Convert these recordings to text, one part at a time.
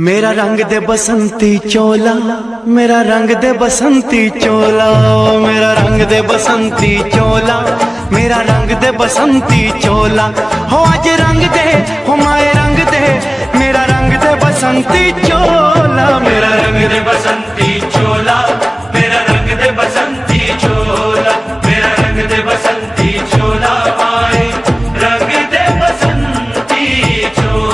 मेरा रंग दे बसंती चोला, मेरा रंग दे बसंती चोला, मेरा रंग दे बसंती चोला, मेरा रंग दे बसंती चोला। हो आज रंग दे, हो माए रंग दे, मेरा रंग दे बसंती चोला, मेरा रंग दे बसंती चोला, मेरा रंग दे बसंती चोला, मेरा रंग दे बसंती चोला, माए रंग दे बसंती चोला।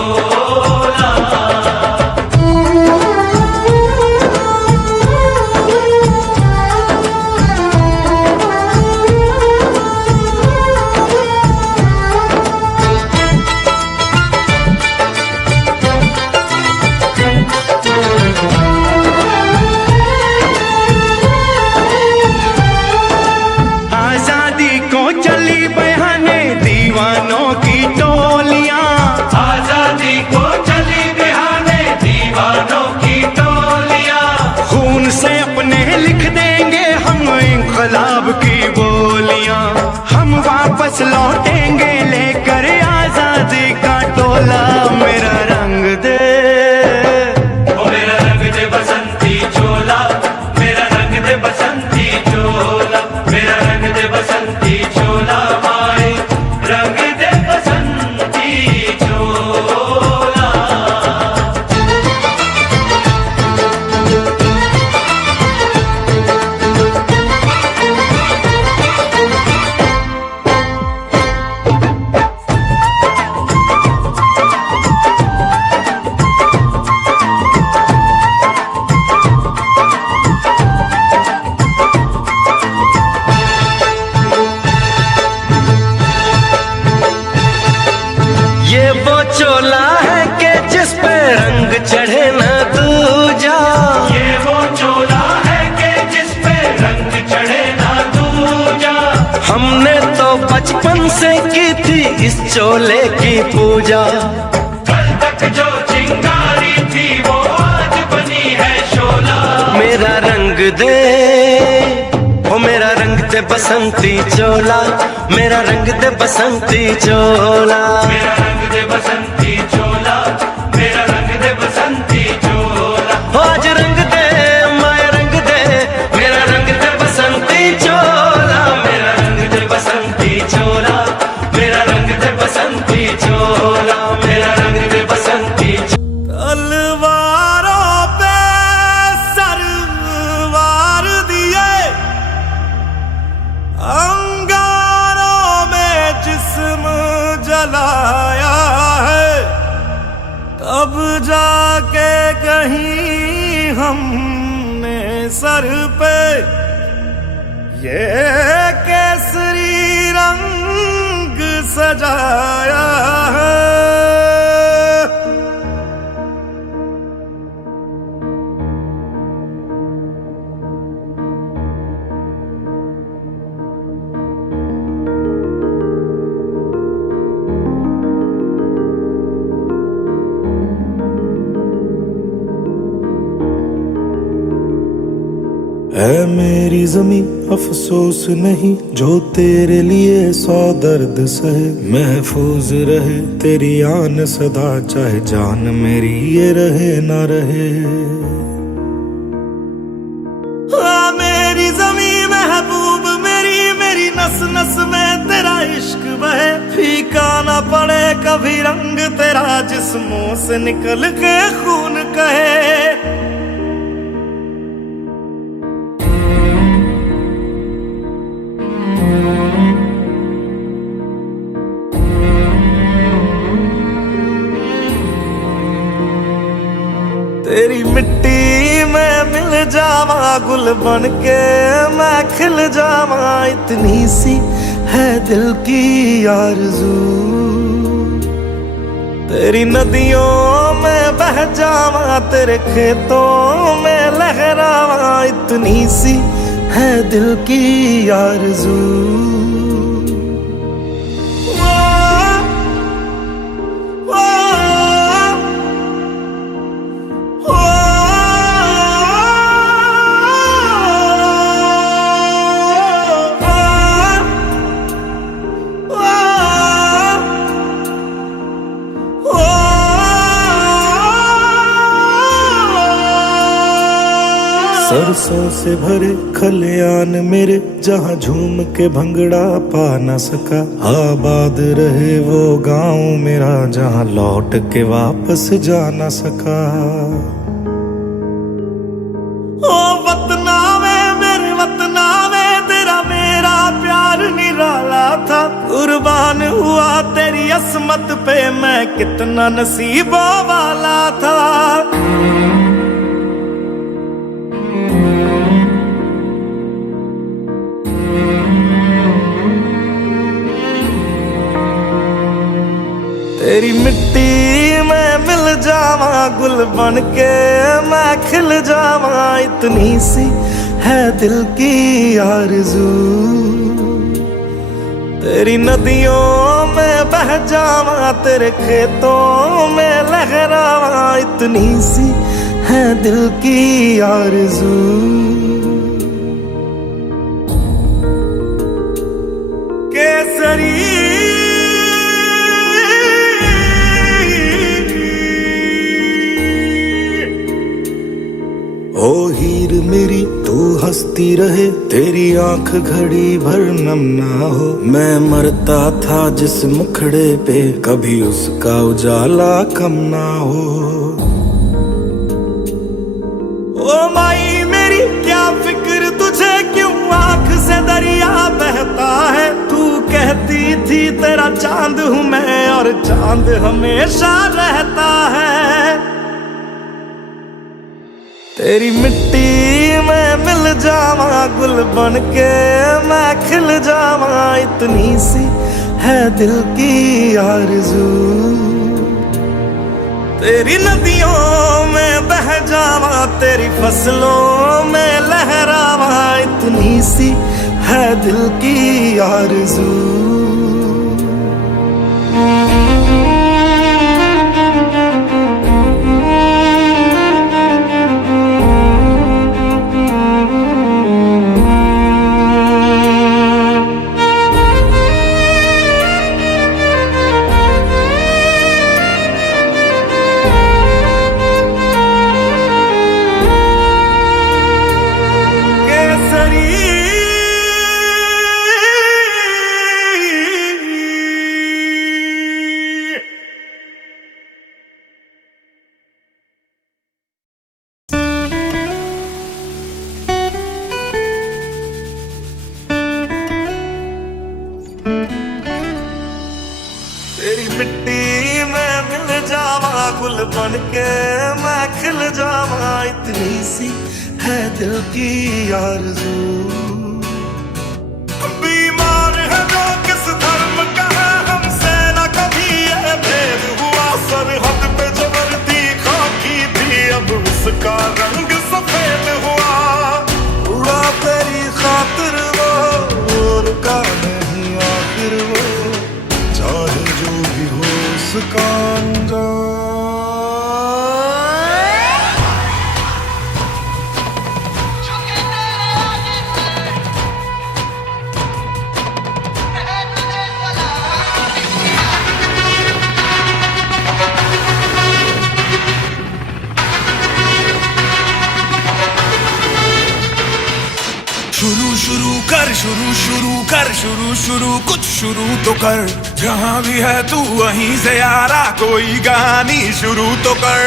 आजादी को चली बहाने दीवानों की टोलियां, आजादी को चली बहाने दीवानों की टोलियां। खून से अपने लिख देंगे हम इंकलाब की बोलियां, हम वापस लौटेंगे लेकर आजादी का टोला। मेरा रंग दे, ओ मेरा रंग दे बसंती चोला, मेरा रंग दे बसंती चोला, मेरा रंग दे बसंती चोला, माए रंग दे बसंती चोला। ये वो चोला है कि जिस पे रंग चढ़े न दूजा, ये वो चोला है कि जिस पे रंग चढ़े न दूजा। हमने तो बचपन से की थी इस चोले की पूजा, कल तक जो चिंगारी थी वो आज बनी है शोला। मेरा रंग दे, ओ मेरा रंग दे बसंती चोला, मेरा रंग दे बसंती चोला, मेरा रंग दे बसंती चोला, मेरा रंग दे बसंती चोला। हो आज रंग दे, माया रंग दे, मेरा रंग दे बसंती चोला, मेरा रंग दे बसंती चोला, मेरा रंग दे बसंती चोला, मेरा रंग दे बसंती चोला। तलवारों पे सरवार दिए, अंगारों में जिस्म जलाया है, तब जाके कहीं हमने सर पे ये केसरी रंग सजाया है। है मेरी जमी अफसोस नहीं जो तेरे लिए 100 दर्द सहे, महफूज रहे तेरी आन सदा चाहे जान मेरी ये रहे ना रहे। हाँ मेरी जमी महबूब मेरी, मेरी नस नस में तेरा इश्क बहे, फीका ना पड़े कभी रंग तेरा जिस्मों से निकल के खून कहे। तेरी मिट्टी में मिल जावा गुल बन के मैं खिल जावा, इतनी सी है दिल की आरज़ू। तेरी नदियों में बह जावा, तेरे खेतों में लहरावा, इतनी सी है दिल की आरज़ू। सरसों से भरे खलियान मेरे, जहाँ झूम के भंगड़ा पा न सका। आबाद रहे वो गांव मेरा, जहाँ लौट के वापस जा न सका। ओ वतना में मेरे वतना में तेरा मेरा प्यार निराला था। कुर्बान हुआ तेरी असमत पे, मैं कितना नसीबों वाला था। तेरी मिट्टी में मिल जावा, गुल बन के मैं खिल जावा। इतनी सी है दिल की आरज़ू, तेरी नदियों में बह जावा, तेरे खेतों में लहरावा। इतनी सी है दिल की आरज़ू। केसरी ओ हीर मेरी तू हंसती रहे, तेरी आंख घड़ी भर नम ना हो। मैं मरता था जिस मुखड़े पे, कभी उसका उजाला कम ना हो। ओ माई मेरी क्या फिक्र तुझे, क्यों आंख से दरिया बहता है। तू कहती थी तेरा चांद हूँ मैं, और चांद हमेशा रहता है। तेरी मिट्टी में मिल जावा, गुल बन के मैं खिल जावा। इतनी सी है दिल की आरज़ू, तेरी नदियों में बह जावा, तेरी फसलों में लहरावा। इतनी सी है दिल की आरज़ू। तेरी मिट्टी में मिल जावा, गुल बन के मैं खिल जावा। इतनी सी है दिल की आरज़ू। बीमार है जो किस धर्म का है, हमसे न कभी यह भेद हुआ। सरहद पे जो वर्दी खाकी थी, अब उसका रंग सफेद हुआ। उड़ा तेरी खातिर वो रुका नहीं आखिर वो, चाहे जो भी हो उसका अंजाम। शुरू शुरू कुछ शुरू तो कर। जहाँ भी है तू वहीं से यारा, कोई कहानी शुरू तो कर।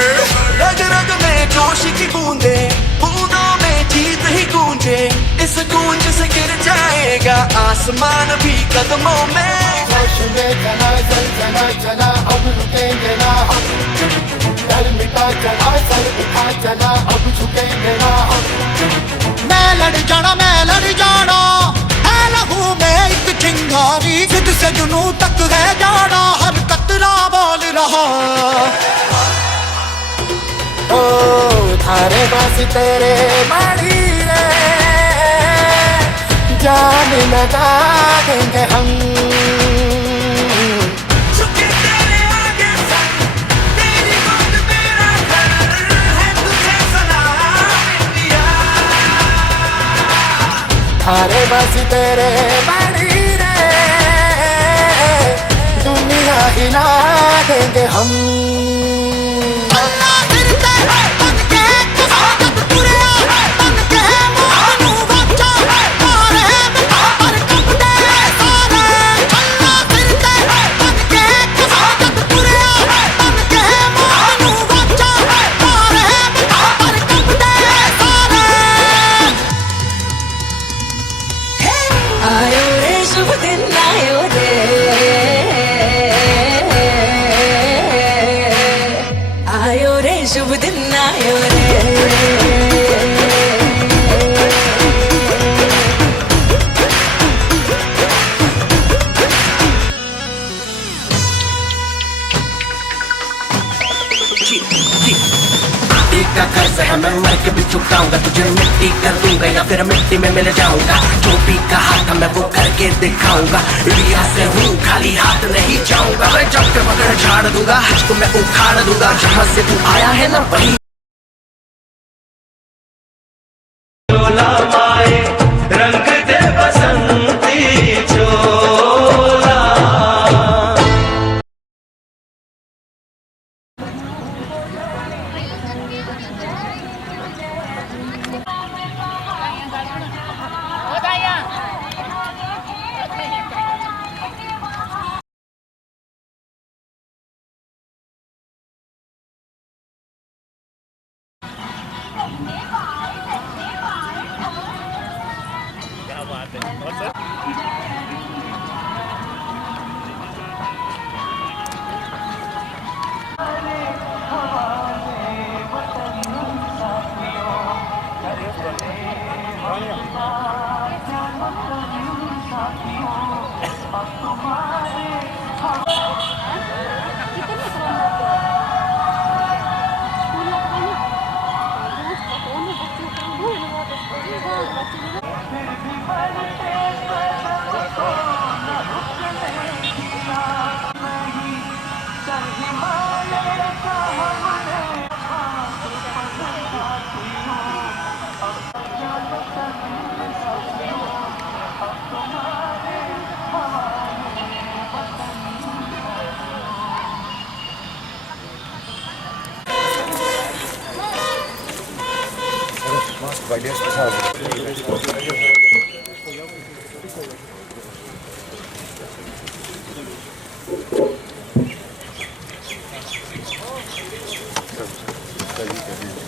रग रग में जोश की बूंदे, बूंदों में जीत ही गूंजे। इस गूंज से गिर जाएगा आसमान भी कदमों में। चला चल चला अब रुकेंगे ना हम, डर मिटा चला सर उठा चला अब झुकेंगे ना हम। मैं लड़ जाना है लहू में एक चिंगारी, जिद से जुनू तक है जाना, हर कतरा बोल रहा। ओ थारे बस तेरे मारी रे, जान लगा देंगे हम। थारे बस तेरे बाड़ी रे, दुनिया हिला देंगे हम। बनके दिन आयो रे। मिट्टी का कर्ज है मैं मर के भी चुकाऊंगा, तुझे मिट्टी कर दूंगा या फिर मिट्टी में मिल जाऊंगा। जो भी कहा था मैं वो करके दिखाऊंगा, इंडिया से हूँ खाली हाथ नहीं जाऊंगा। मैं जब के बगैर झाड़ दूंगा, तुझको मैं उखाड़ दूंगा। जहाँ से तू आया है ना वही चोला माए रंग दे बसंती चोला।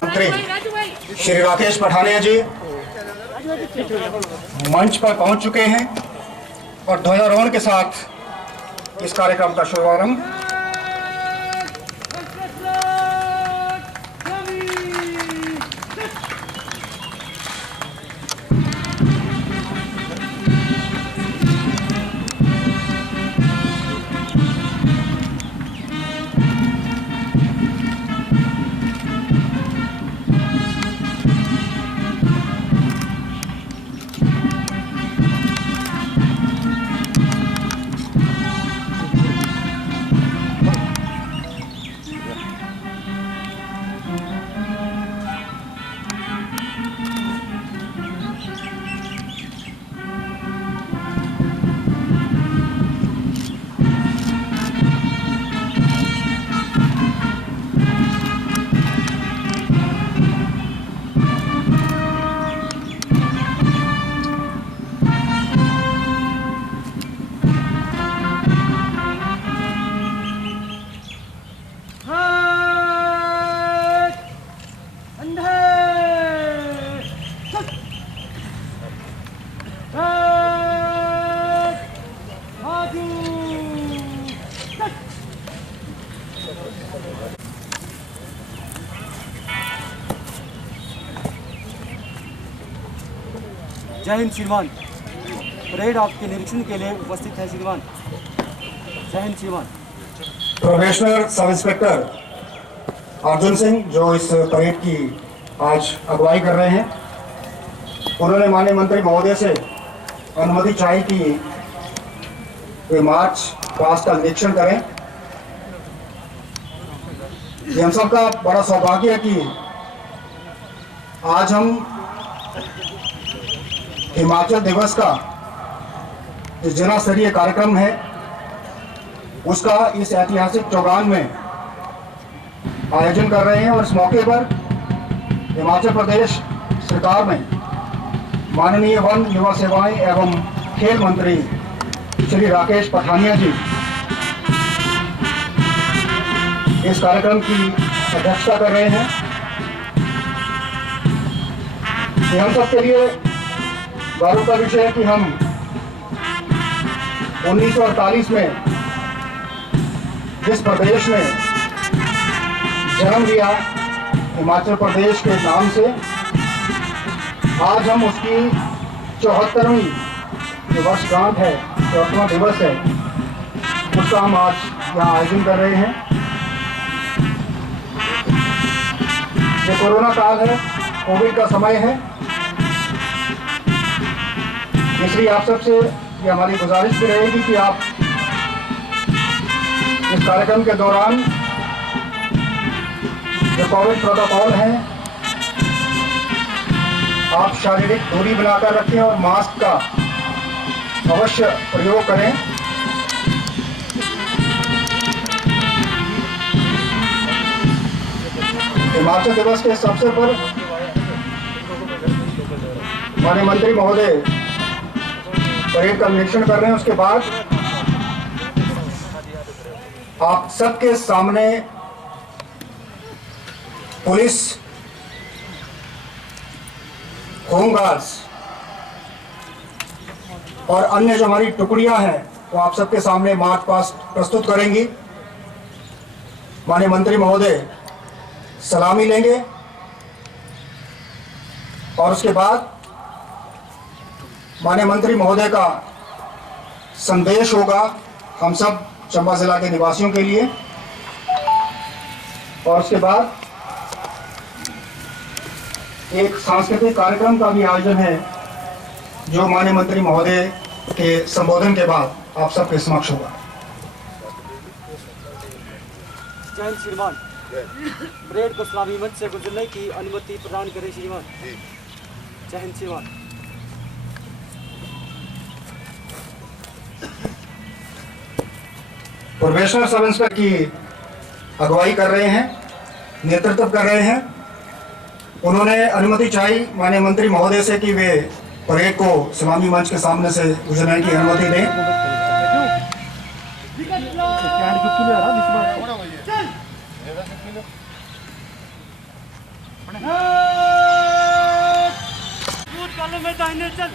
मंत्री श्री राकेश पठानिया जी मंच पर पहुंच चुके हैं और ध्वजारोहण के साथ इस कार्यक्रम का शुभारंभ। जय हिंद श्रीमान। परेड आपके निरीक्षण के लिए उपस्थित है श्रीमान। जय हिंद श्रीमान। Probationer sub inspector Arjun Singh जो इस परेड की आज अगुवाई कर रहे हैं, उन्होंने माननीय मंत्री महोदय से अनुमति चाही कि वे मार्च पास्ट का निरीक्षण करें। ये हम सबका बड़ा सौभाग्य है कि आज हम हिमाचल दिवस का जो जिला स्तरीय कार्यक्रम है उसका इस ऐतिहासिक चौगान में आयोजन कर रहे हैं। और इस मौके पर हिमाचल प्रदेश सरकार में माननीय वन युवा सेवाएं एवं खेल मंत्री श्री राकेश पठानिया जी इस कार्यक्रम की अध्यक्षता कर रहे हैं। ये हम सबके लिए गौरव का विषय है कि हम 1948 में जिस प्रदेश में जन्म लिया हिमाचल प्रदेश के नाम से आज हम उसकी 74वीं जो वर्षगांठ है, 74वां दिवस है, उसका हम आज यहाँ आयोजन कर रहे हैं। ये कोरोना काल है, कोविड का समय है, इसलिए आप सबसे ये हमारी गुजारिश भी रहेगी कि आप इस कार्यक्रम के दौरान जो कोविड प्रोटोकॉल हैं, आप शारीरिक दूरी बनाकर रखें और मास्क का अवश्य प्रयोग करें। हिमाचल दिवस के इस अवसर पर माननीय मंत्री महोदय परेड का निरीक्षण कर रहे हैं। उसके बाद आप सबके सामने पुलिस, होमगार्ड्स और अन्य जो हमारी टुकड़ियां हैं वो आप सबके सामने मार्च पास्ट प्रस्तुत करेंगी। माननीय मंत्री महोदय सलामी लेंगे और उसके बाद माननीय मंत्री महोदय का संदेश होगा हम सब चंबा जिला के निवासियों के लिए, और उसके बाद एक सांस्कृतिक कार्यक्रम का भी आयोजन है जो माननीय मंत्री महोदय के संबोधन के बाद आप सबके समक्ष होगा। जय हिंद श्रीमान। परेड को सलामी मंच से गुजरने की अनुमति प्रदान करें श्रीमान। जय हिंद श्रीमान। प्रोबेशनर सब इंस्पेक्टर की अगुवाई कर रहे हैं, नेतृत्व कर रहे हैं। उन्होंने अनुमति चाही माननीय मंत्री महोदय से कि वे परेड को सलामी मंच के सामने से गुजरने की अनुमति दें। में दाहिने चल,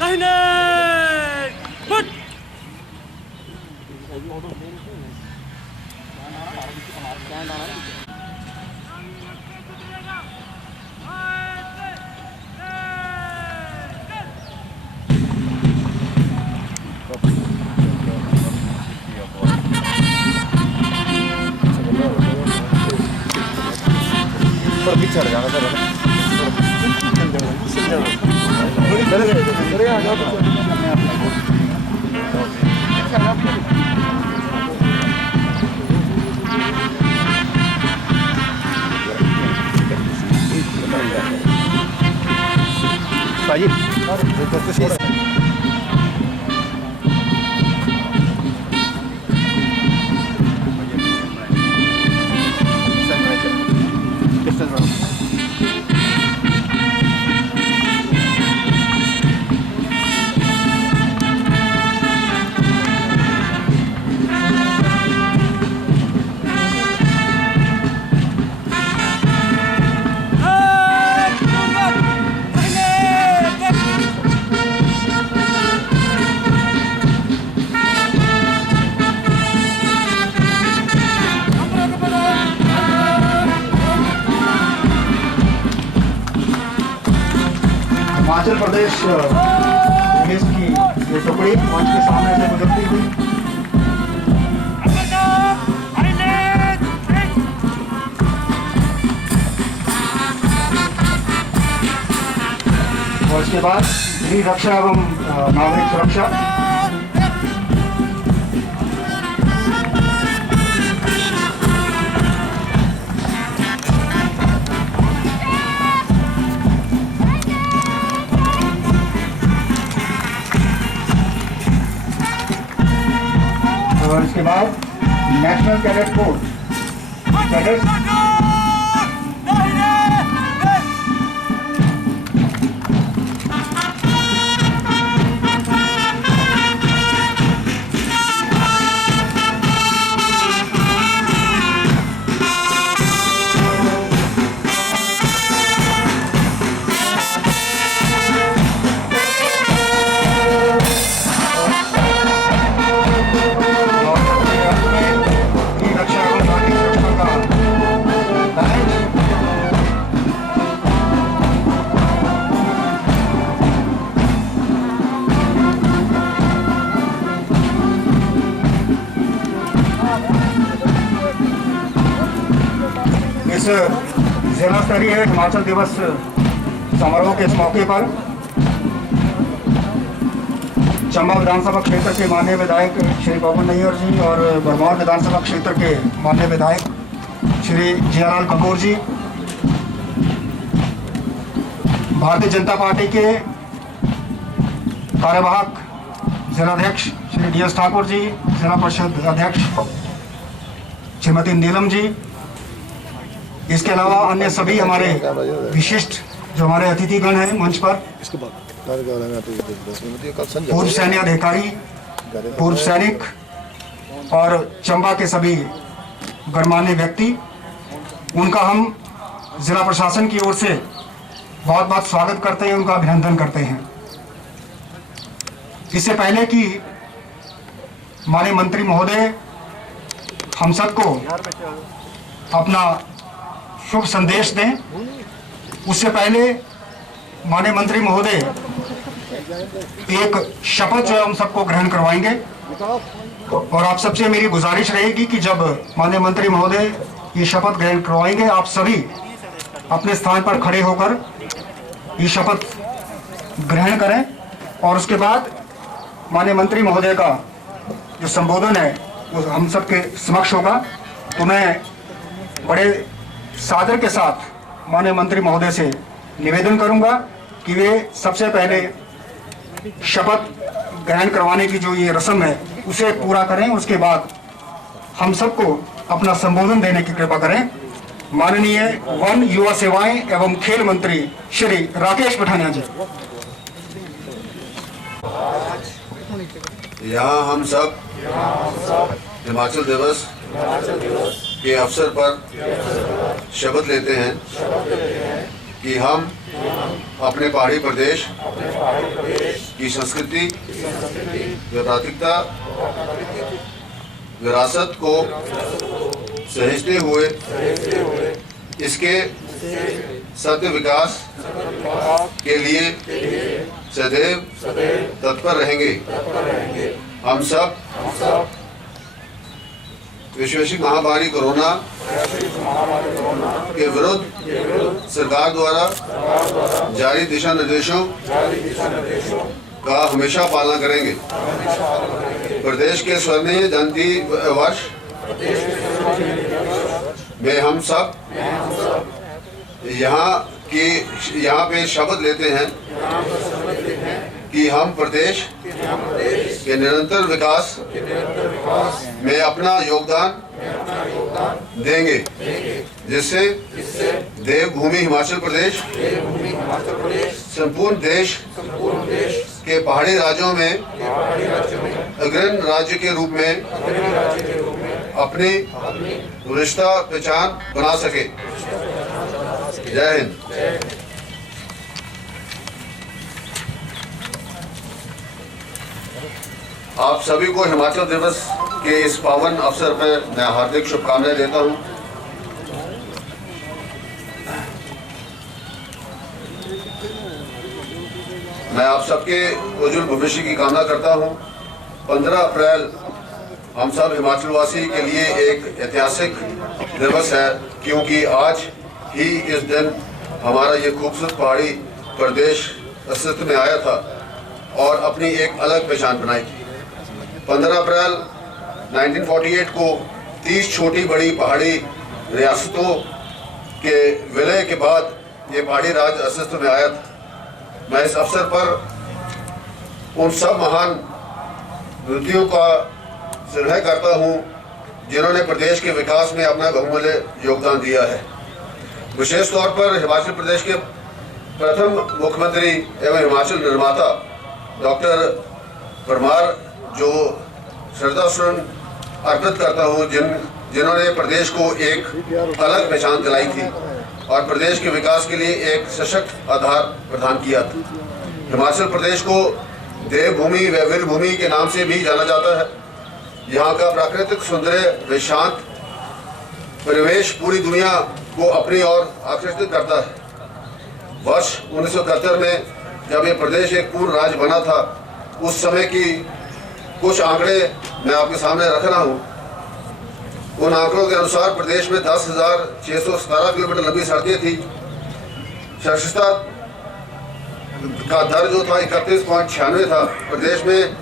दाहिने फुट। पीछे हट जाना सर। हिमाचल प्रदेश पुलिस की ये टुकड़ी मंच के सामने से गुजरती हुई और इसके बाद गृह रक्षा एवं नागरिक सुरक्षा, और इसके बाद नेशनल कैडेट कोर कैडेट, इस जिला स्तरीय हिमाचल दिवस समारोह के इस मौके पर चंबा विधानसभा क्षेत्र के माननीय विधायक श्री पवन नैयर जी और भरमौर विधानसभा क्षेत्र के माननीय विधायक श्री जियालाल कपूर जी, भारतीय जनता पार्टी के कार्यवाहक जिलाध्यक्ष श्री डी.एस. ठाकुर जी, जिला परिषद अध्यक्ष श्रीमती नीलम जी, इसके अलावा अन्य सभी हमारे विशिष्ट जो हमारे अतिथिगण हैं मंच पर, पूर्व सैन्य अधिकारी, पूर्व सैनिक और चंबा के सभी गणमान्य व्यक्ति, उनका हम जिला प्रशासन की ओर से बहुत बहुत स्वागत करते हैं, उनका अभिनंदन करते हैं। इससे पहले कि माननीय मंत्री महोदय हम सबको अपना शुभ संदेश दें, उससे पहले माननीय मंत्री महोदय एक शपथ जो हम सबको ग्रहण करवाएंगे और आप सबसे मेरी गुजारिश रहेगी कि जब माननीय मंत्री महोदय ये शपथ ग्रहण करवाएंगे, आप सभी अपने स्थान पर खड़े होकर ये शपथ ग्रहण करें और उसके बाद माननीय मंत्री महोदय का जो संबोधन है वो हम सबके समक्ष होगा। तो मैं बड़े सादर के साथ माननीय मंत्री महोदय से निवेदन करूंगा कि वे सबसे पहले शपथ ग्रहण करवाने की जो ये रस्म है उसे पूरा करें, उसके बाद हम सबको अपना संबोधन देने की कृपा करें। माननीय वन, युवा सेवाएं एवं खेल मंत्री श्री राकेश पठानिया जी। यहाँ हम सब हिमाचल दिवस के अवसर पर शपथ लेते हैं कि हम अपने पहाड़ी प्रदेश की संस्कृति, वैरातिकता, विरासत को सहेजते हुए इसके सत्य विकास के लिए सदैव तत्पर रहेंगे। हम सब वैश्विक महामारी कोरोना के विरुद्ध सरकार द्वारा जारी दिशा निर्देशों का हमेशा पालना करेंगे। प्रदेश के स्वर्णिम जयंती वर्ष में हम सब यहाँ पे शपथ लेते हैं कि हम प्रदेश के निरंतर विकास में अपना योगदान देंगे, जिससे देवभूमि हिमाचल प्रदेश संपूर्ण देश के पहाड़ी राज्यों में अग्रणी राज्य के रूप में अपनी विशिष्टता पहचान बना सके। जय हिंद। आप सभी को हिमाचल दिवस के इस पावन अवसर पर मैं हार्दिक शुभकामनाएं देता हूं। मैं आप सबके उज्जवल भविष्य की कामना करता हूं। 15 अप्रैल हम सब हिमाचलवासी के लिए एक ऐतिहासिक दिवस है, क्योंकि आज ही इस दिन हमारा ये खूबसूरत पहाड़ी प्रदेश अस्तित्व में आया था और अपनी एक अलग पहचान बनाई थी। 15 अप्रैल 1948 को 30 छोटी बड़ी पहाड़ी रियासतों के विलय के बाद ये पहाड़ी राज्य अस्तित्व में आया था। मैं इस अवसर पर उन सब महान व्यक्तियों का सराहना करता हूँ जिन्होंने प्रदेश के विकास में अपना बहुमूल्य योगदान दिया है। विशेष तौर पर हिमाचल प्रदेश के प्रथम मुख्यमंत्री एवं हिमाचल निर्माता डॉक्टर परमार, जो श्रद्धासुमन अर्पित करता हूँ, जिन्होंने प्रदेश को एक अलग पहचान दिलाई थी और प्रदेश के विकास के लिए एक सशक्त आधार प्रदान किया था। हिमाचल प्रदेश को देवभूमि व वीरभूमि के नाम से भी जाना जाता है। यहाँ का प्राकृतिक सौंदर्य व शांत परिवेश पूरी दुनिया को अपनी ओर आकर्षित करता है। वर्ष 1971 में जब ये प्रदेश एक पूर्ण राज्य बना था, उस समय की कुछ आंकड़े मैं आपके सामने रख रहा हूँ। उन आंकड़ों के अनुसार प्रदेश में 10,617 किलोमीटर लंबी सड़कें थी। साक्षरता का दर जो था 31.96 था। प्रदेश में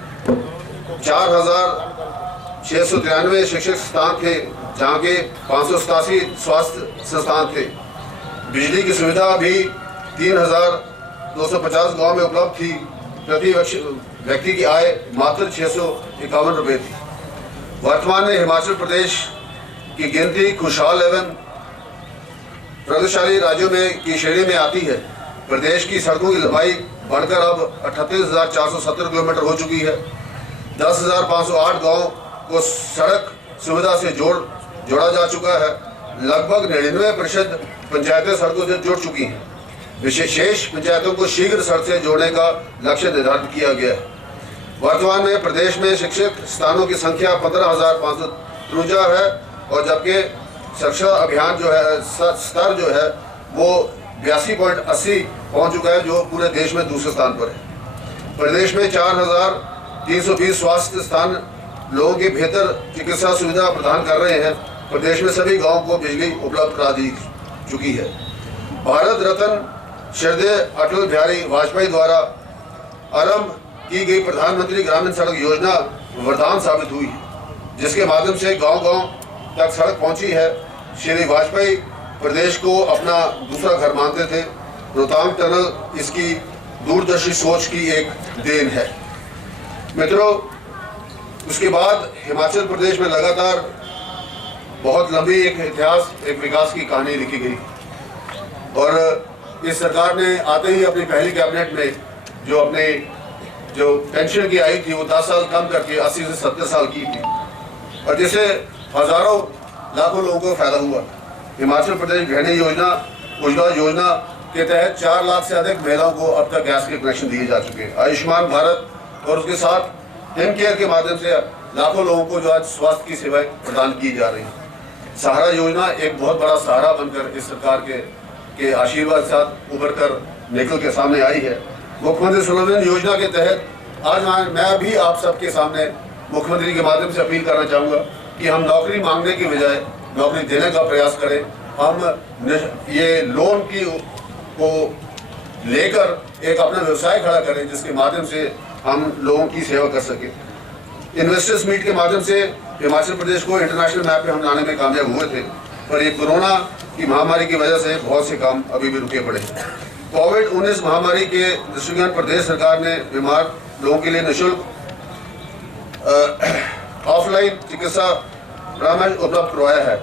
4,693 शिक्षक संस्थान थे, जहाँ के 587 स्वास्थ्य संस्थान थे। बिजली की सुविधा भी 3,250 गाँव में उपलब्ध थी। प्रति व्यक्ति की आय मात्र 651 रुपये थी। वर्तमान में हिमाचल प्रदेश की गिनती खुशहाल एवं प्रगतिशाली राज्यों में की श्रेणी में आती है। प्रदेश की सड़कों की लंबाई बढ़कर अब 38,470 किलोमीटर हो चुकी है। 10,508 गाँव को सड़क सुविधा से जोड़ा जा चुका है। लगभग 99% पंचायतें सड़कों से जुड़ चुकी हैं। विशेष पंचायतों को शीघ्र सड़क से जोड़ने का लक्ष्य निर्धारित किया गया है। वर्तमान में प्रदेश में शिक्षक स्थानों की संख्या 15,553 है, और जबकि शिक्षा अभियान जो है स्तर जो है वो 82.80 पहुंच चुका है, जो पूरे देश में दूसरे स्थान पर है। प्रदेश में 4,320 स्वास्थ्य स्थान लोगों की बेहतर चिकित्सा सुविधा प्रदान कर रहे हैं। प्रदेश में सभी गाँव को बिजली उपलब्ध करा दी चुकी है। भारत रत्न श्रद्धेय अटल बिहारी वाजपेयी द्वारा आरंभ की गई प्रधानमंत्री ग्रामीण सड़क योजना वरदान साबित हुई है, जिसके माध्यम से गांव-गांव तक सड़क पहुंची है। श्री वाजपेयी प्रदेश को अपना दूसरा घर मानते थे। रोहतांग टनल इसकी दूरदर्शी सोच की एक देन है। मित्रों, उसके बाद हिमाचल प्रदेश में लगातार बहुत लंबी एक इतिहास, एक विकास की कहानी लिखी गई, और इस सरकार ने आते ही अपनी पहली कैबिनेट में जो पेंशन की आयु थी वो 10 साल कम करके 80 से 70 साल की थी, और जिससे हजारों लाखों लोगों को फायदा हुआ। हिमाचल प्रदेश गृहिणी योजना उज्ज्वला योजना के तहत 4 लाख से अधिक महिलाओं को अब तक गैस के कनेक्शन दिए जा चुके हैं। आयुष्मान भारत और उसके साथ हिम केयर के माध्यम से लाखों लोगों को जो आज स्वास्थ्य की सेवाएं प्रदान की जा रही हैं। सहारा योजना एक बहुत बड़ा सहारा बनकर इस सरकार के आशीर्वाद के साथ उभर कर निकल के सामने आई है। मुख्यमंत्री सुलभ योजना के तहत आज मैं भी आप सबके सामने मुख्यमंत्री के माध्यम से अपील करना चाहूँगा कि हम नौकरी मांगने की बजाय नौकरी देने का प्रयास करें। हम ये लोन को लेकर एक अपना व्यवसाय खड़ा करें, जिसके माध्यम से हम लोगों की सेवा कर सकें। इन्वेस्टर्स मीट के माध्यम से हिमाचल प्रदेश को इंटरनेशनल मैप पे हम लाने में कामयाब हुए थे, पर ये कोरोना की महामारी की वजह से बहुत से काम अभी भी रुके पड़े हैं। कोविड-19 महामारी के दृष्टिगत प्रदेश सरकार ने बीमार लोगों के लिए निःशुल्क ऑफलाइन चिकित्सा परामर्श उपलब्ध करवाया है,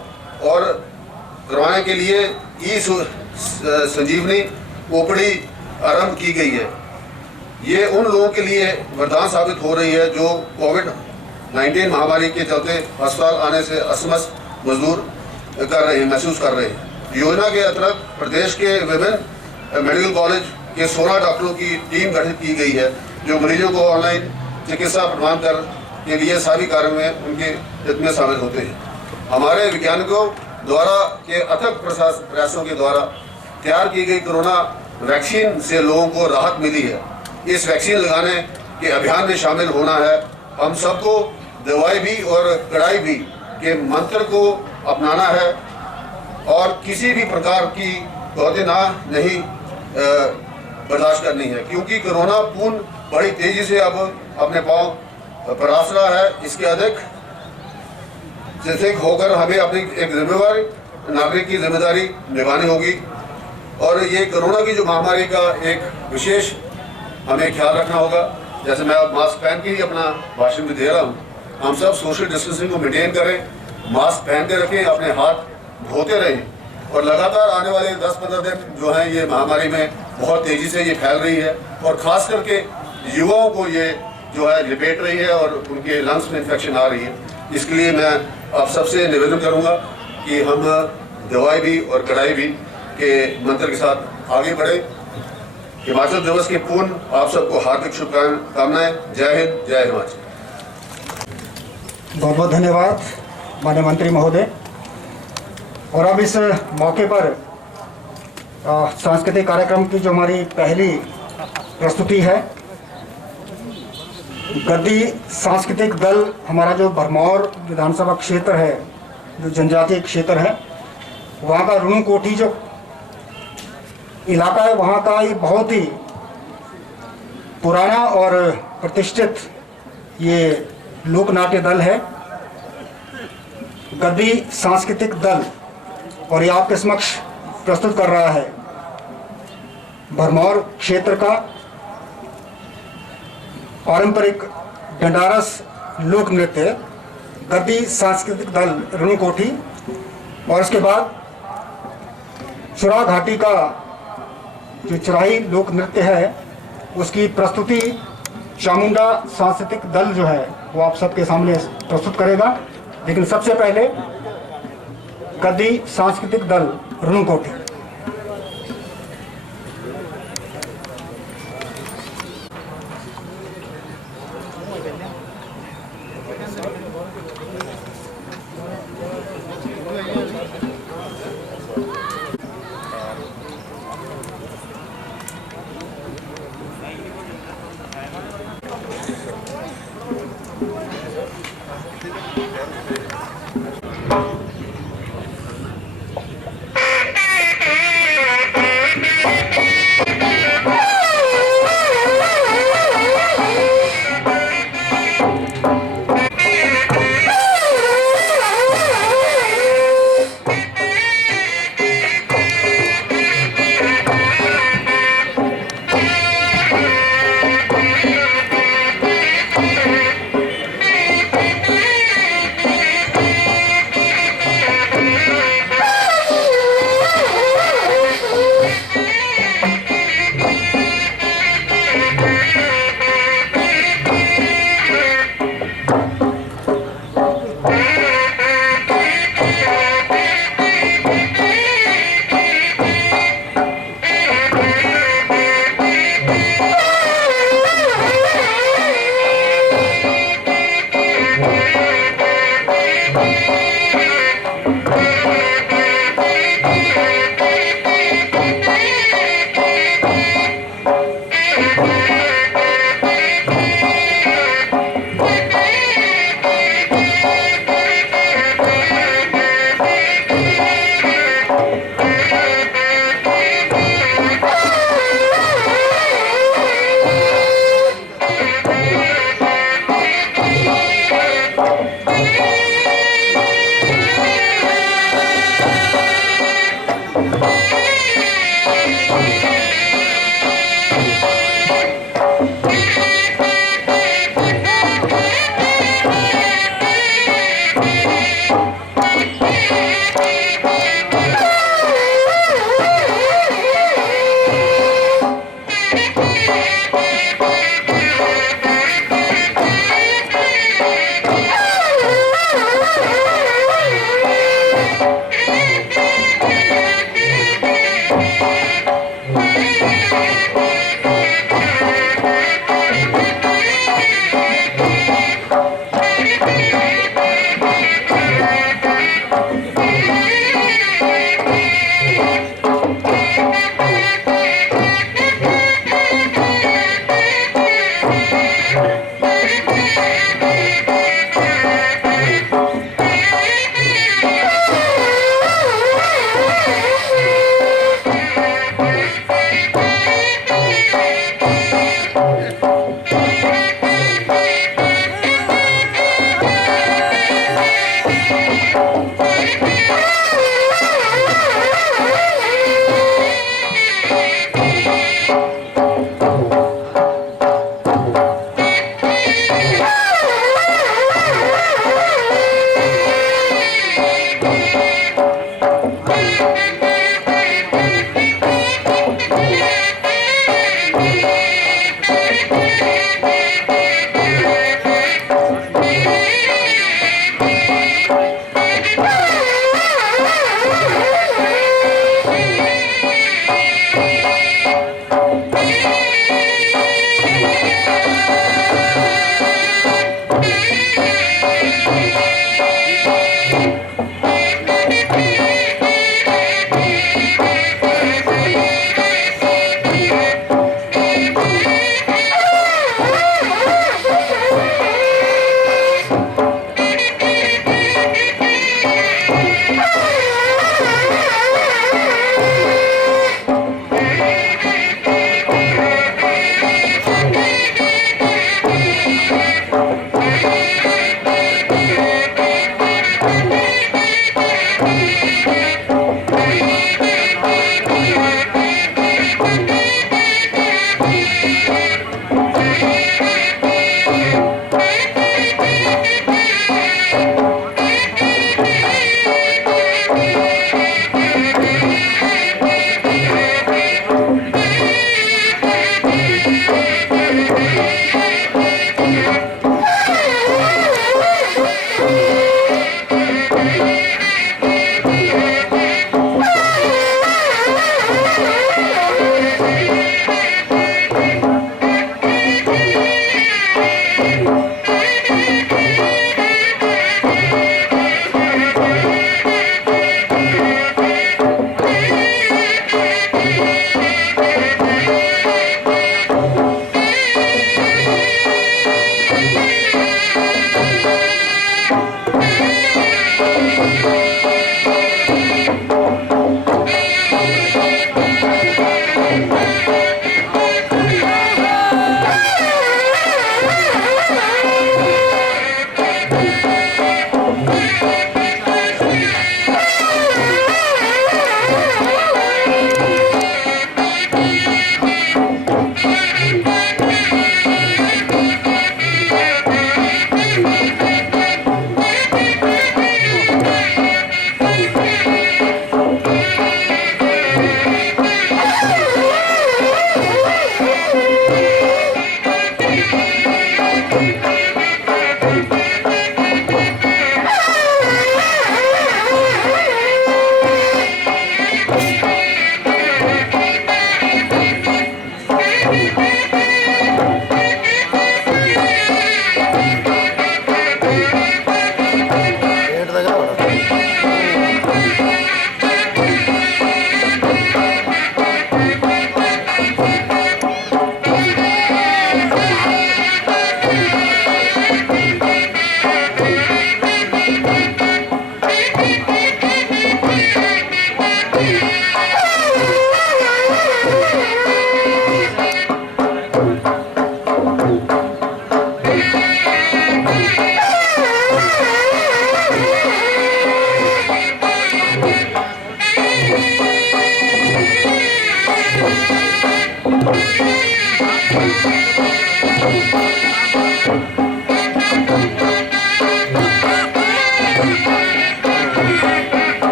और करवाने के लिए संजीवनी ओपीडी आरंभ की गई है। ये उन लोगों के लिए वरदान साबित हो रही है जो कोविड-19 महामारी के चलते अस्पताल आने से असमर्थ महसूस कर रहे हैं। योजना के अंतर्गत प्रदेश के विभिन्न मेडिकल कॉलेज के 16 डॉक्टरों की टीम गठित की गई है, जो मरीजों को ऑनलाइन चिकित्सा प्रदान कर के लिए सभी कार्यों में उनके हित में शामिल होते हैं। हमारे वैज्ञानिकों द्वारा के अथक प्रयासों के द्वारा तैयार की गई कोरोना वैक्सीन से लोगों को राहत मिली है। इस वैक्सीन लगाने के अभियान में शामिल होना है। हम सबको दवाई भी और कड़ाई भी के मंत्र को अपनाना है, और किसी भी प्रकार की कोताही नहीं बर्दाश्त करनी है, क्योंकि कोरोना पूर्ण बड़ी तेजी से अब अपने पांव परास रहा है। इसके अधिक होकर हमें अपनी एक जिम्मेवारी नागरिक की जिम्मेदारी निभानी होगी, और ये कोरोना की जो महामारी का एक विशेष हमें ख्याल रखना होगा। जैसे मैं अब मास्क पहन के ही अपना भाषण भी दे रहा हूँ, हम सब सोशल डिस्टेंसिंग को मेंटेन करें, मास्क पहनते रखें, अपने हाथ धोते रहें, और लगातार आने वाले 10-15 दिन जो हैं ये महामारी में बहुत तेज़ी से ये फैल रही है, और ख़ास करके युवाओं को ये जो है लिपेट रही है और उनके लंग्स में इन्फेक्शन आ रही है। इसके लिए मैं आप सबसे निवेदन करूँगा कि हम दवाई भी और कड़ाई भी के मंत्र के साथ आगे बढ़े। हिमाचल दिवस के पूर्ण आप सबको हार्दिक शुभकामनाएं। जय हिंद, जय हिमाचल। बहुत बहुत धन्यवाद माननीय मंत्री महोदय। और अब इस मौके पर सांस्कृतिक कार्यक्रम की जो हमारी पहली प्रस्तुति है, गद्दी सांस्कृतिक दल हमारा जो भरमौर विधानसभा क्षेत्र है जो जनजातीय क्षेत्र है, वहाँ का रुणुकोटी जो इलाका है, वहाँ का ये बहुत ही पुराना और प्रतिष्ठित ये लोक नाट्य दल है, गद्दी सांस्कृतिक दल। और ये आपके समक्ष प्रस्तुत कर रहा है भरमौर क्षेत्र का पारंपरिक डंडारस लोक नृत्य गद्दी सांस्कृतिक दल रुणुकोटी। और उसके बाद चुरा घाटी का जो चुराही लोक नृत्य है, उसकी प्रस्तुति चामुंडा सांस्कृतिक दल जो है वो आप सबके सामने प्रस्तुत करेगा। लेकिन सबसे पहले गद्दी सांस्कृतिक दल रुणुकोटी।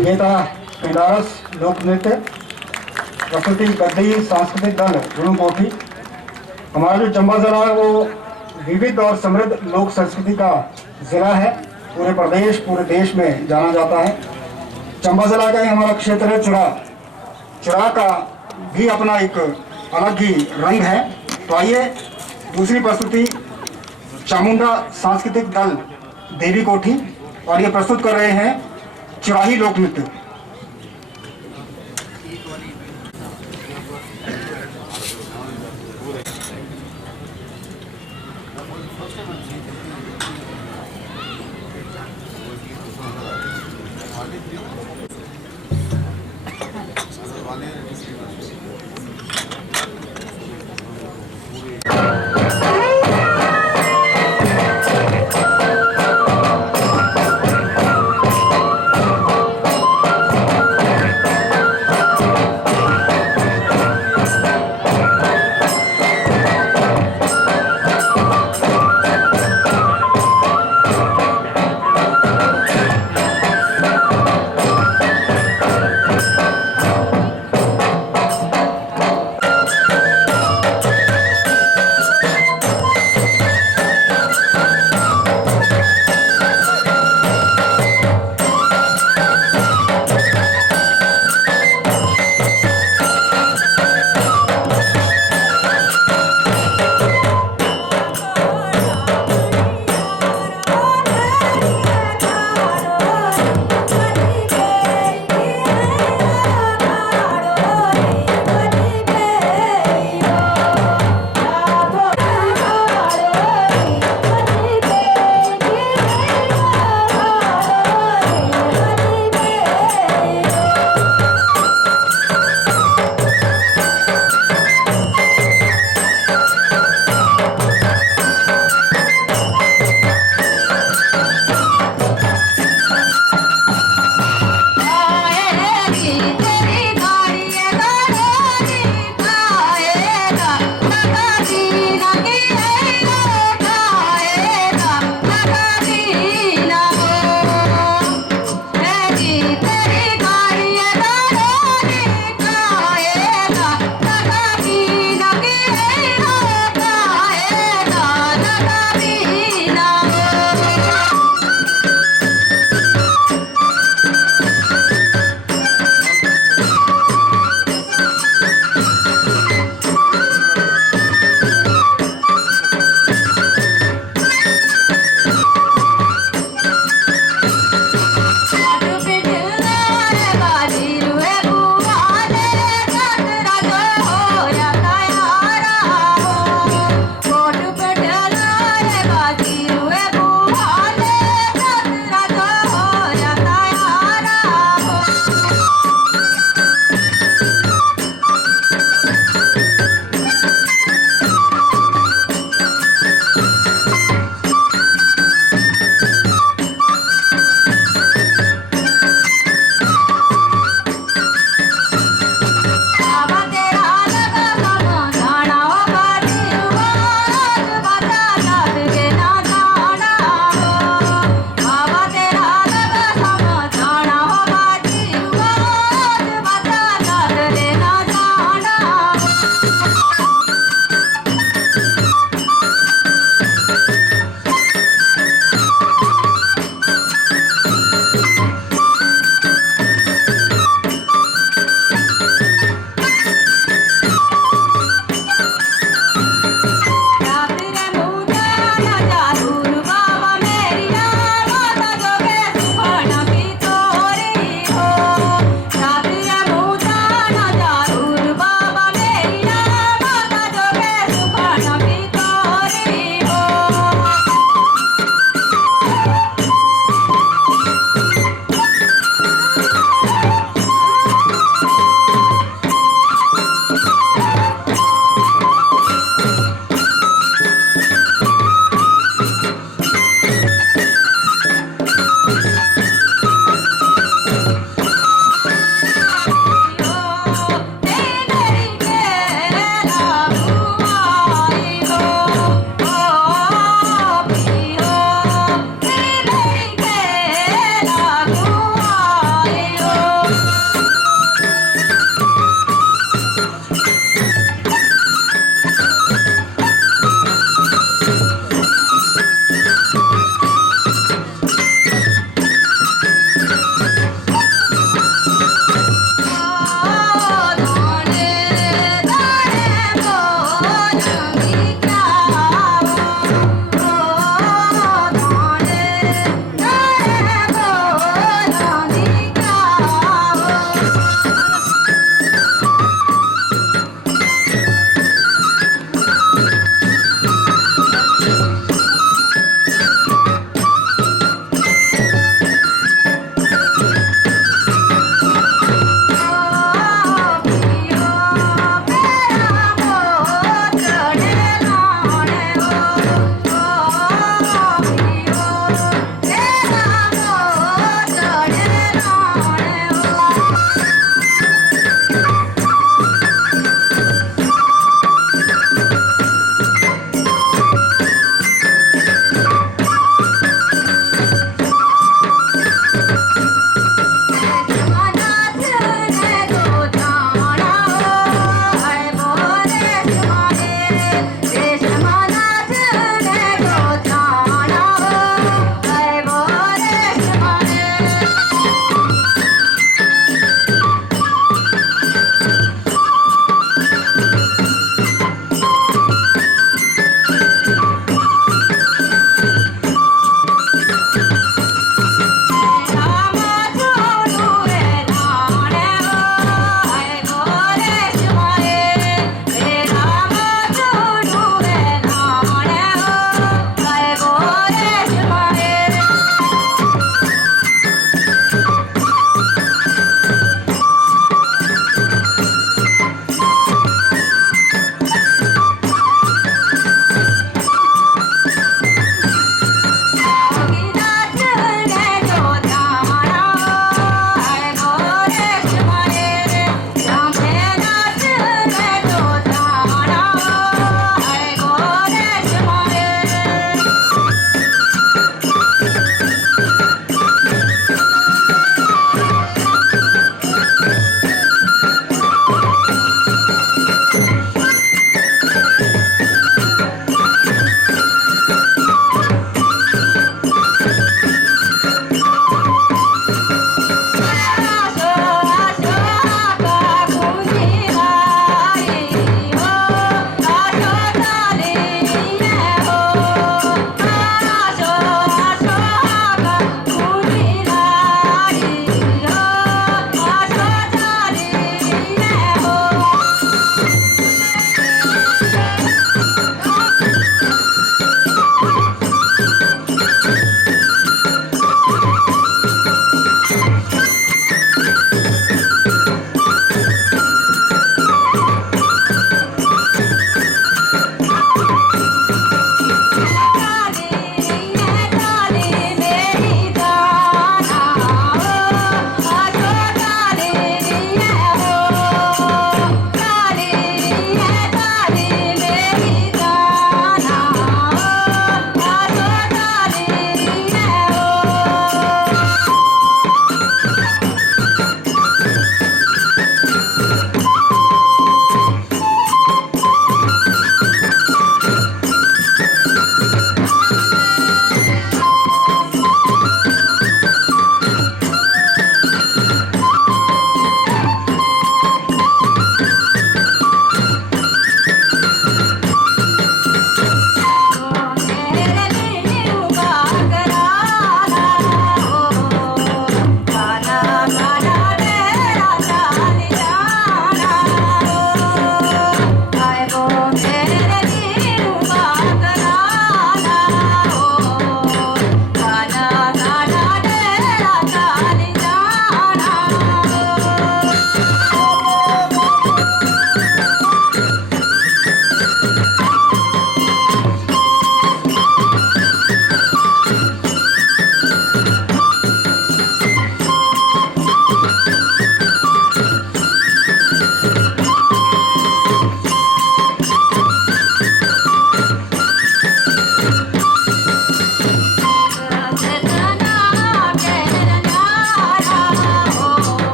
ये था बनारस लोक नृत्य प्रस्तुति गद्दी सांस्कृतिक दल गुरु कोठी। हमारा जो चंबा जिला है वो विविध और समृद्ध लोक संस्कृति का जिला है। पूरे प्रदेश पूरे देश में जाना जाता है। चंबा जिला का ही हमारा क्षेत्र है चुरा। चुरा का भी अपना एक अलग ही रंग है। तो आइए दूसरी प्रस्तुति चामुंडा सांस्कृतिक दल देवी कोठी और ये प्रस्तुत कर रहे हैं चुराही लोक नृत्य।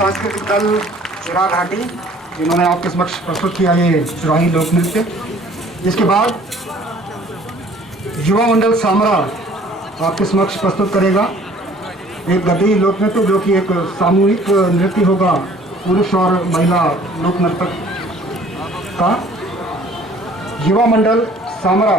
सांस्कृतिक दल चुरा घाटी, जिन्होंने आपके समक्ष प्रस्तुत किया ये चुराही लोक नृत्य। इसके बाद युवा मंडल सामरा आपके समक्ष प्रस्तुत करेगा एक गद्दी लोक नृत्य, जो कि एक सामूहिक नृत्य होगा पुरुष और महिला लोक नर्तक का। युवा मंडल सामरा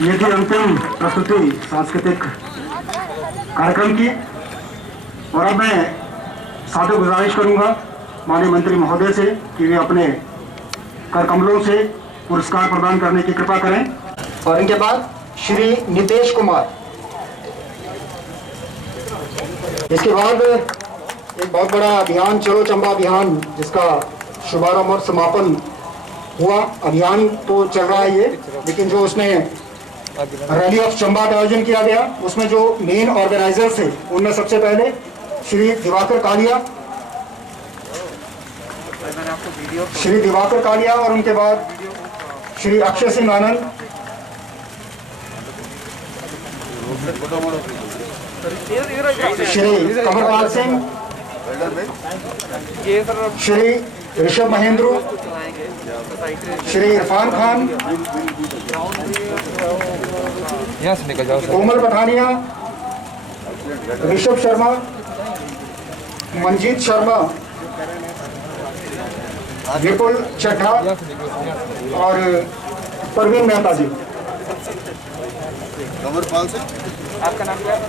ये थी अंतिम प्रस्तुति सांस्कृतिक कार्यक्रम की। और अब मैं सादर गुजारिश करूंगा माननीय मंत्री महोदय से कि वे अपने कर कमलों से पुरस्कार प्रदान करने की कृपा करें। और इनके बाद श्री नितेश कुमार। इसके बाद एक बहुत बड़ा अभियान चलो चंबा अभियान, जिसका शुभारंभ और समापन हुआ। अभियान तो चल रहा है ये, लेकिन जो उसमें रैली ऑफ चंबा का आयोजन किया गया, उसमें जो मेन ऑर्गेनाइजर थे उनमें सबसे पहले श्री दिवाकर कालिया और उनके बाद श्री अक्षय सिंह आनंद, श्री कमरपाल सिंह, श्री ऋषभ महेंद्रू, श्री इरफान खान, कोमल पठानिया, ऋषभ शर्मा, मंजीत शर्मा, विपुल चड्ढा और परवीन मेहता जी। कमरपाल से आपका नाम क्या है?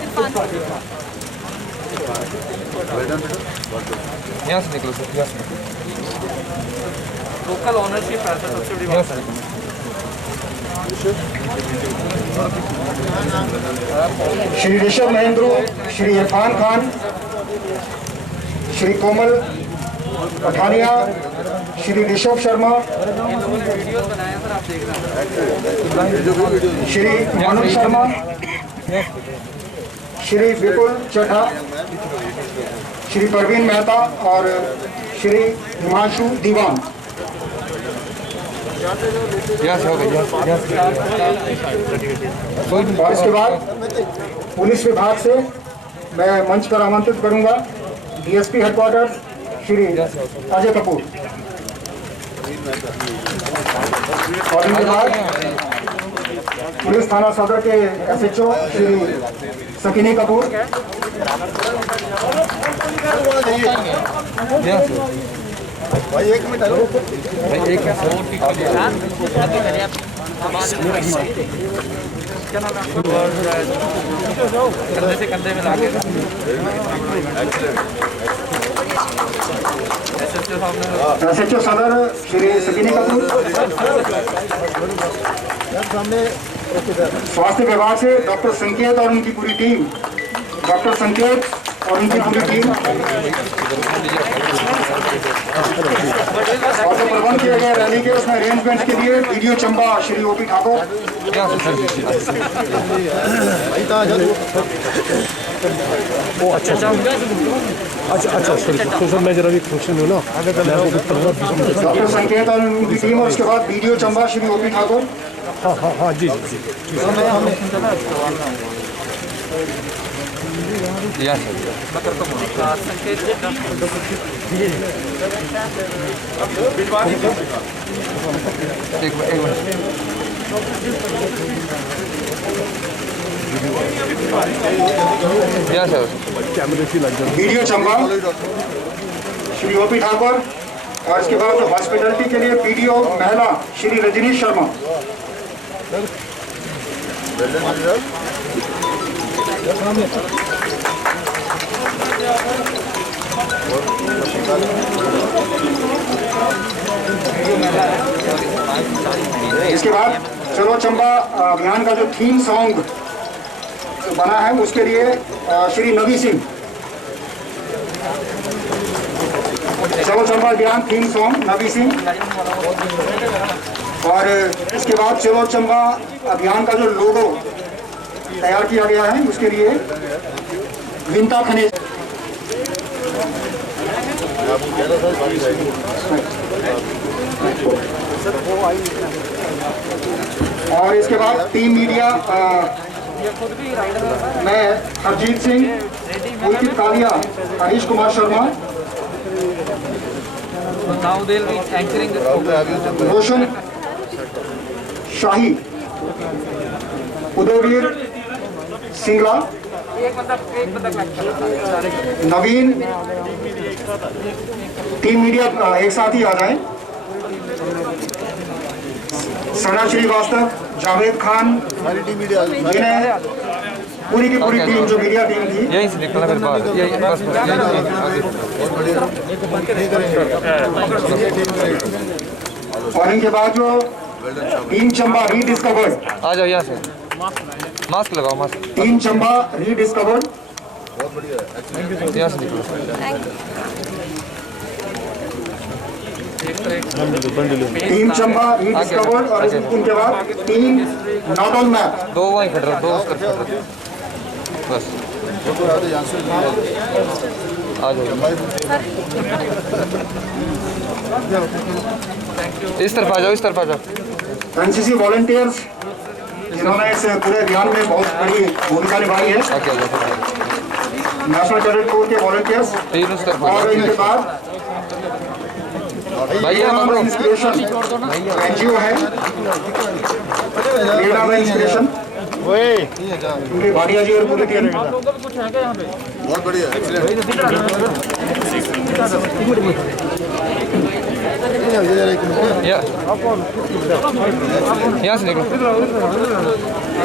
यहाँ से निकलो सर, यहाँ से लोकल ऑनरशिप है सर, सबसे बड़ी बात है। श्री ऋषभ महेंद्रू, श्री इरफान खान, श्री कोमल पठानिया, श्री ऋषभ शर्मा, वीडियोस बनाए सर, आप देख रहे हैं। श्री मनु शर्मा, श्री विपुल चड्ढा, श्री परवीन मेहता और श्री हिमांशु दीवान। और इसके बाद पुलिस विभाग से मैं मंच पर आमंत्रित करूंगा डीएसपी हेडक्वार्टर श्री अजय कपूर। और इनके बाद पुलिस थाना सदर के एसएचओ श्री सकीनी कपूर। भाई एक मिनट कंधे से कंधे मिला के एसएचओ सदर श्री सकीनी कपूर। स्वास्थ्य विभाग से डॉक्टर संकेत और उनकी पूरी टीम, डॉक्टर संकेत और उनकी पूरी टीम। और जो प्रबंध किए गए रैली के उसमें अरेंजमेंट के लिए वीडियो चंबा श्री ओपी ठाकुर। अच्छा सर मैं जरा भी फंक्शन में ना डॉक्टर संकेत और उनकी टीम। और उसके बाद वीडियो चंबा श्री ओपी ठाकुर। हाँ जी वीडियो चंबा श्री ओपी ठाकुर। और इसके बाद हॉस्पिटलिटी के लिए वीडियो महिला श्री रजनीश शर्मा। इसके बाद चलो चंबा अभियान का जो थीम सॉन्ग बना है उसके लिए श्री नवी सिंह। चलो चंबा अभियान थीम सॉन्ग नवी सिंह। और इसके बाद चलो चंबा अभियान का जो लोगो तैयार किया गया है उसके लिए विंता खनिज। और इसके बाद टीम मीडिया मैं हरजीत सिंह, पुलकित कालिया, हरीश कुमार शर्मा, रोशन शाही, उदयवीर सिंगला, नवीन। टीम मीडिया एक साथ ही आ जाए। सना श्रीवास्तव, जावेद खान, जिन्हें पूरी की पूरी टीम जो मीडिया टीम थी, यहीं से निकलना फिर बाहर, यही बस और इनके बाद जो टीम चंबा रीडिस्कवर्ड, आ जाओ यहाँ से, मास्क लगाओ, मास्क, टीम चंबा रीडिस्कवर्ड, यहाँ से निकलो। टीम चंबा रीडिस्कवर्ड और उनके बाद टीम नॉट ऑन मैप। दो वहीं खड़े रहो, दो उस तरफ खड़े रहो, बस आ जाओ, इस तरफ आ जाओ, इस तरफ आ जाओ। एनसीसी वॉलंटियर्स जिन्होंने इस पूरे अभियान में बहुत बड़ी भूमिका निभाई है, आगे आ जाओ, नेशनल कैडेट कोर के वॉलंटियर्स, तीन उस तरफ और इनके बाद भैया पकड़ो। इंस्पिरेशन एनजीओ है, इंस्पिरेशन उनके भाटिया जी और पूरी टीम। बहुत बढ़िया, एक्सीलेंट। यहाँ से निकलो,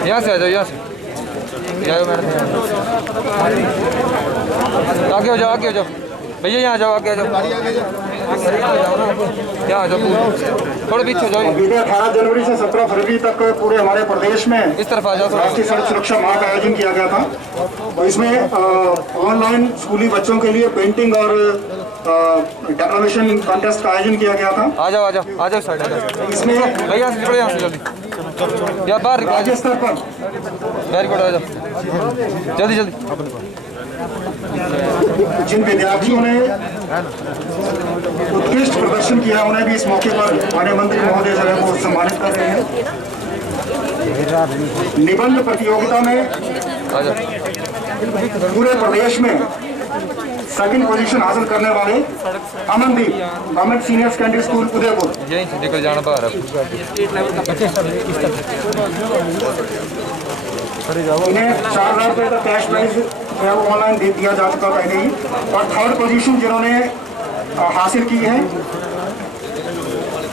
यहाँ से आ जाओ, यहाँ से जाओ मैडम, आगे हो जाओ, आगे हो जाओ भैया, यहाँ जाओ, आगे आ जाओ, यहाँ आ जाओ, थोड़े पीछे हो जाओ। बीते 18 जनवरी से 17 फरवरी तक पूरे हमारे प्रदेश में इस तरफ आ जाओ, राष्ट्रीय सड़क सुरक्षा माह का आयोजन किया गया था। और इसमें ऑनलाइन स्कूली बच्चों के लिए पेंटिंग और डेकोरेशन कॉन्टेस्ट का आयोजन किया गया था। आ जाओ, आ जाओ, आ जाओ साइड, आ जाओ इसमें भैया से निकलो, यहाँ से जल्दी, या बाहर निकलो, राज्य स्तर पर वेरी गुड, आ जाओ जल्दी जल्दी। जिन विद्यार्थियों ने उत्कृष्ट प्रदर्शन किया उन्हें भी इस मौके पर माननीय मंत्री महोदय जो है वो सम्मानित कर रहे हैं। निबंध प्रतियोगिता में आ जाओ, पूरे प्रदेश में सेकंड पोजीशन हासिल करने वाले Amandeep government senior secondary school Udaipur, यहीं से निकल जाना बाहर। इन्हें 4,000 रुपये का कैश प्राइज ऑनलाइन दे दिया जा चुका पहले ही। और थर्ड पोजीशन जिन्होंने हासिल की है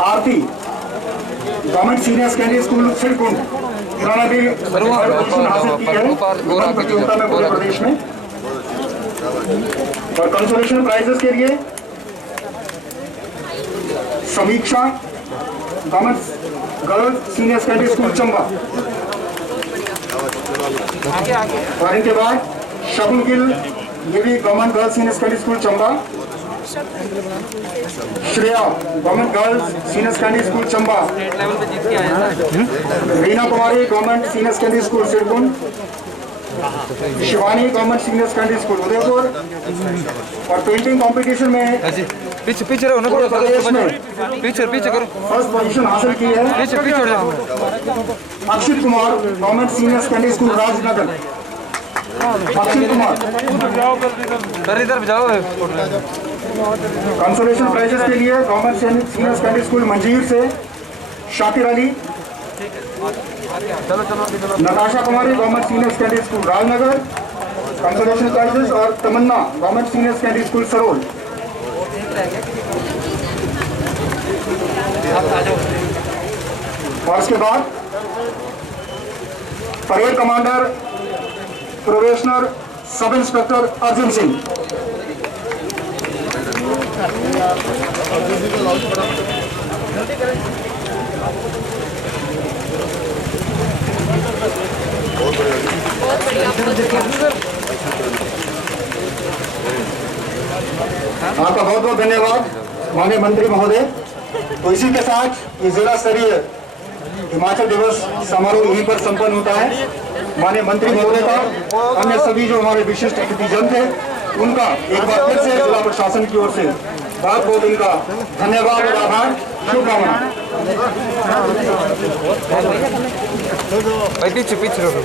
आरती गवर्नमेंट सीनियर सेकेंडरी स्कूल सिरकुंड, इन्होंने भी थर्ड पोजीशन हासिल की है प्रतियोगिता में पूरे प्रदेश में। और कंसोलेशन प्राइजेस के लिए Samiksha government girls senior secondary school Chamba, और इनके बाद शगुन गिल, ये भी government girls senior secondary school Chamba, Shreya government girls senior secondary school Chamba, Reena Kumari government senior secondary school Sirkund, Shivani government senior secondary school Udaipur. और पेंटिंग कंपटीशन में पीछे पीछे रहो ना, थोड़ा प्रदेश में पीछे पीछे करो, फर्स्ट पोजीशन हासिल की है पीछे पीछे हो जाओ। Akshit Kumar government senior secondary school Rajnagar, Akshit Kumar. Sir इधर जाओ। कंसोलेशन प्राइजेस के लिए government senior secondary school Manjeer से Shakir Ali, Natasha Kumari government senior secondary school Rajnagar consolation prizes, और Tamanna government senior secondary school Sarol. और इसके बाद parade commander probationer sub inspector Arjun Singh. आपका बहुत बहुत धन्यवाद माननीय मंत्री महोदय। तो इसी के साथ ये जिला स्तरीय हिमाचल दिवस समारोह यहीं पर संपन्न होता है। माननीय मंत्री महोदय का, अन्य सभी जो हमारे विशिष्ट अतिथिजन थे, उनका एक बार फिर से जिला प्रशासन की ओर से बहुत बहुत उनका धन्यवाद और आभार, शुभकामना। भाई पीछे पीछे रहो।